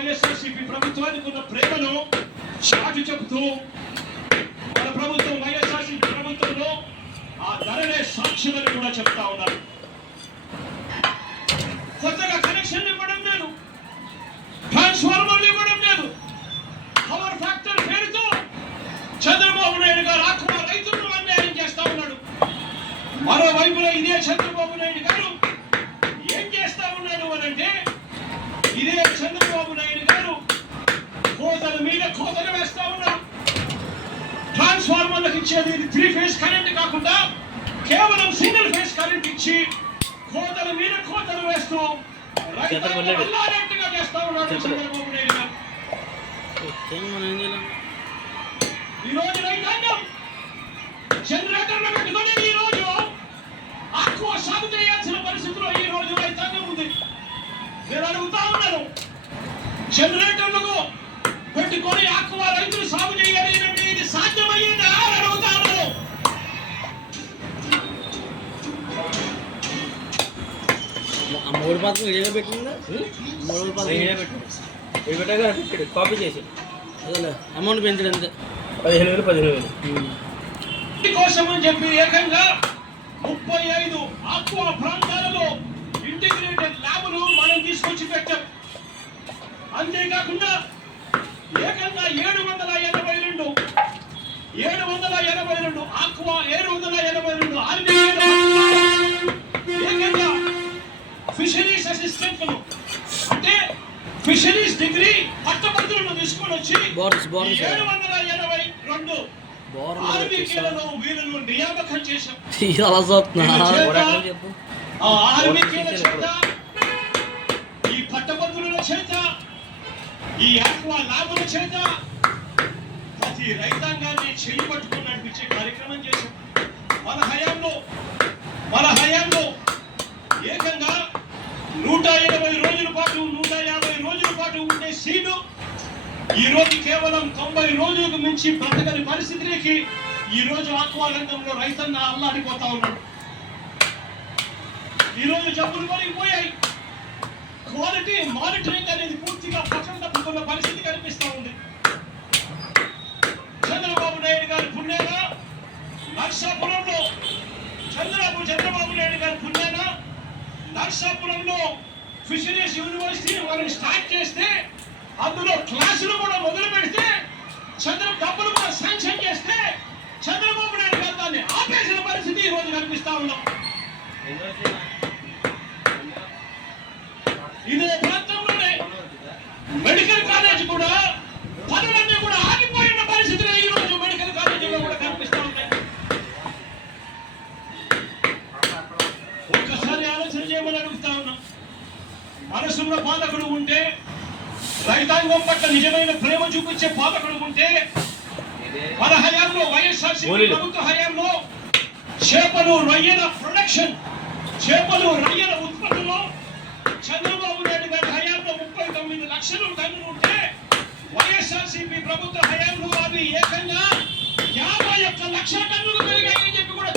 వైఎస్ఆర్సీపీ ప్రభుత్వానికి ఉన్న ప్రేమను చాటి చెబుతూ మన ప్రభుత్వం వైఎస్ఆర్సీపీ ప్రభుత్వంలో ఆ ధరనే సాక్ష్యమని కూడా చెప్తా ఉన్నారు. కొత్తగా కనెక్షన్ ఇవ్వడం లేదు, ట్రాన్స్ఫార్మర్లు ఇవ్వడం లేదు. పవర్ ఫ్యాక్టర్ పేరుతో చంద్రబాబు నాయుడు గారు ఆక్వా రైతులను అన్యాయం చేస్తా ఉన్నాడు. మరోవైపులో ఇదే చంద్రబాబు నాయుడు గారు ఏం చేస్తా ఉన్నాడు అనంటే, ఇదే చంద్రబాబు నాయుడు గారు కోతల మీద కోతలు వేస్తా ఉన్నాడు. ట్రాన్స్ఫార్మర్లకు ఇచ్చేది 3 ఫేజ్ కరెంట్ కాకుండా కేవలం సింగిల్ ఫేజ్ కరెంట్ ఇచ్చి కోతల మీద కోతలు వేస్తూ రైతుగా చేస్తా ఉన్నాడు చంద్రబాబు నాయుడు గారు. ఈ రోజు రైతాంగం జనరేటర్లు పెట్టుకొని ఈ రోజు ఆక్వా సాగు చేయాల్సిన పరిస్థితిలో ఈ రోజు రైతాంగం ఉంది. నేను అడుగుతా ఉన్నాను, జనరేటర్లకు పెట్టుకొని ఆక్వా రైతులు సాగు చేయాలి అంటే ఇది సాధ్యమయ్యేదా అని అడుగుతా ఉన్నాను. మూడు పాత్రలు ఏదో పెట్టిందా? మూడు పాత్రలు పెట్టాక కాపీ చేసి అదే అమౌంట్ పెంచడం అంతే, 15,000 కోసం అని చెప్పి ఏకంగా 35 ఆక్వా ప్రాంతాలలో ఇంటిగ్రేటెడ్ ల్యాబ్లు మనం తీసుకొచ్చి పెట్టాం. అంతేకాకుండా ఏకంగా 782 ఆక్వా 782 ఏకంగా ఫిషరీస్ అసిస్టెంట్లను అంటే ఫిషరీస్ డిగ్రీ పట్టభద్రులను తీసుకొని వచ్చి 782 ఆర్మీకేలను వీళ్ళను నియామకం చేశాం. ఆర్మీకేల చేత, ఈ పట్టభద్రుల చేత, ఈ ఆక్వా ల్యాబుల చేత ప్రతి రైతాంగాన్ని చేయి పట్టుకుని నడిపించే కార్యక్రమం చేశాం. మన హయాంలో ఏకంగా 180 రోజుల పాటు 150 రోజుల పాటు ఉండే సీడు ఈ రోజు కేవలం 90 రోజులకు మించి బ్రతకని పరిస్థితికి ఈ రోజు ఆక్వా రంగంలో రైతన్న అల్లాడిపోతా ఉన్నాడు. ఈ రోజు జబ్బులు పెరిగిపోయాయి. క్వాలిటీ మానిటరింగ్ అనేది పూర్తిగా పక్కన తప్పుకున్న పరిస్థితి కనిపిస్తా ఉంది. చంద్రబాబు నాయుడు గారి పుణ్యాన నర్సాపురంలో చంద్రబాబు నాయుడు గారి పుణ్యాన నర్సాపురంలో ఫిషరీస్ యూనివర్సిటీ వాళ్ళని స్టార్ట్ చేస్తే, అందులో క్లాసులు కూడా మొదలు పెడితే, డబ్బులు కూడా శాంక్షన్ చేస్తే చంద్రబాబు నాయుడు గారు దాన్ని ఆపేసిన పరిస్థితి ఈ రోజు కనిపిస్తా ఉన్నాం. ఇదే ప్రాంతంలోనే మెడికల్ కాలేజ్ కూడా పనులన్నీ కూడా ఆగిపోయిన పరిస్థితులు ఈ రోజు మెడికల్ కాలేజీలో కూడా కనిపిస్తా ఉన్నాయి. ఒక్కసారి ఆలోచన చేయమని అడుగుతా ఉన్నాం. మనసున్న పాలకుడు ఉంటే, రైతాంగం పట్ల నిజమైన ప్రేమ చూపించే పాలకుడు ఉంటే, మన హయాంలో వైఎస్ఆర్సీపీ ప్రభుత్వ హయాంలో చేపలు రొయ్యల ప్రొడక్షన్, చేపలు రొయ్యల ఉత్పత్తులు చంద్రబాబు నాయుడు గారి హయాంలో 39 లక్షల టన్నులు ఉంటే, వైఎస్ఆర్సీపీ ప్రభుత్వ హయాంలో అవి ఏకంగా 51 లక్షల టన్నులు పెరిగాయని చెప్పి కూడా